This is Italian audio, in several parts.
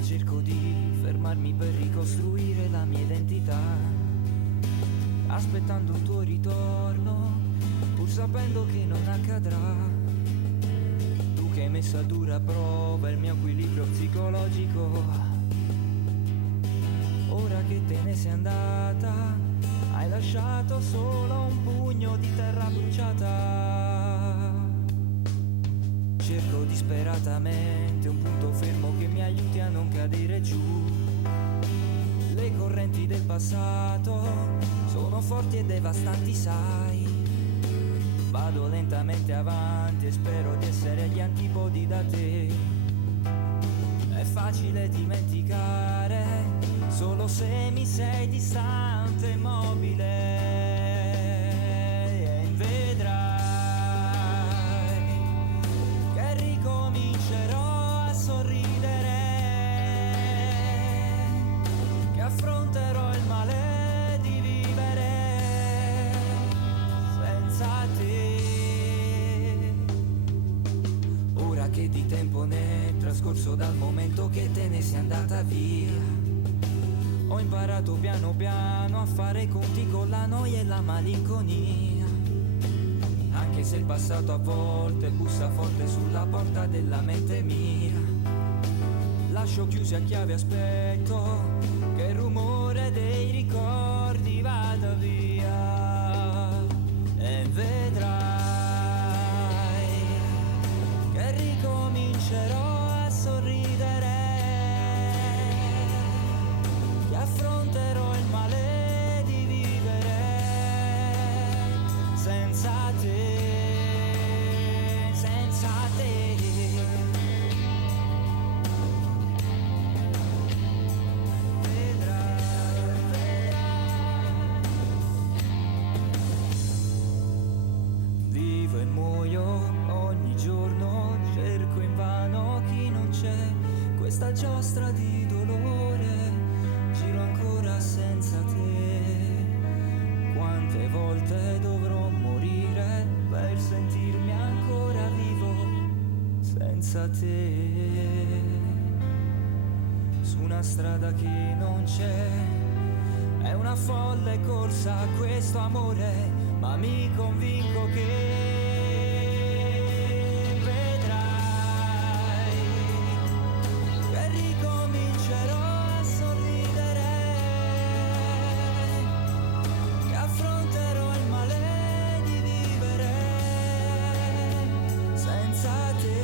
volta cerco di fermarmi per ricostruire la mia identità, aspettando il tuo ritorno, pur sapendo che non accadrà. Tu che hai messo a dura prova il mio equilibrio psicologico, ora che te ne sei andata, hai lasciato solo un pugno di terra bruciata. Cerco disperatamente un punto fermo che mi aiuti a non cadere giù. Le correnti del passato sono forti e devastanti, sai. Vado lentamente avanti e spero di essere agli antipodi da te. È facile dimenticare solo se mi sei distante e immobile. E vedrai che ricomincerò a sorridere, che affronterò il male di vivere senza te. Ora che di tempo ne è trascorso dal momento che te ne sei andata via, ho imparato piano piano a fare i conti con la noia e la malinconia. Anche se il passato a volte bussa forte sulla porta della mente mia, lascio chiusi a chiave, aspetto che il rumore dei ricordi vada via. E vedrai che ricomincerò a sorridere, che affronterò il male di vivere senza te, senza te. Vivo e muoio ogni giorno, cerco invano chi non c'è, questa giostra di dolore, giro ancora senza te. Quante volte dovrò morire per sentirmi ancora vivo senza te? Su una strada che non c'è, è una folle corsa questo amore, ma mi convinco che vedrai che ricomincerò a sorridere, che affronterò il male di vivere senza te,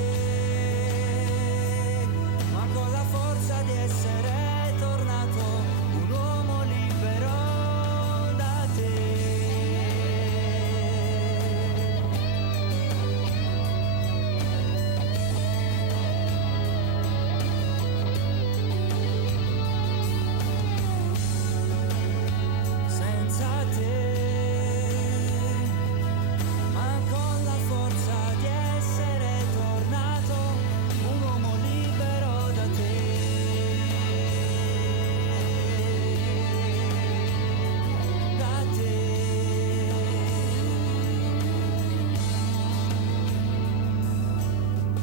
ma con la forza di essere tornato un uomo libero da te. Senza te, ma con la forza di essere tornato un uomo libero da te. Da te.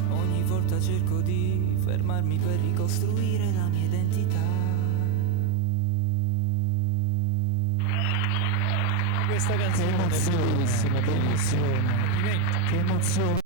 Ogni volta cerco di fermarmi per ricostruire la mia identità. Questa canzone è bellissima, bellissima. Che emozione.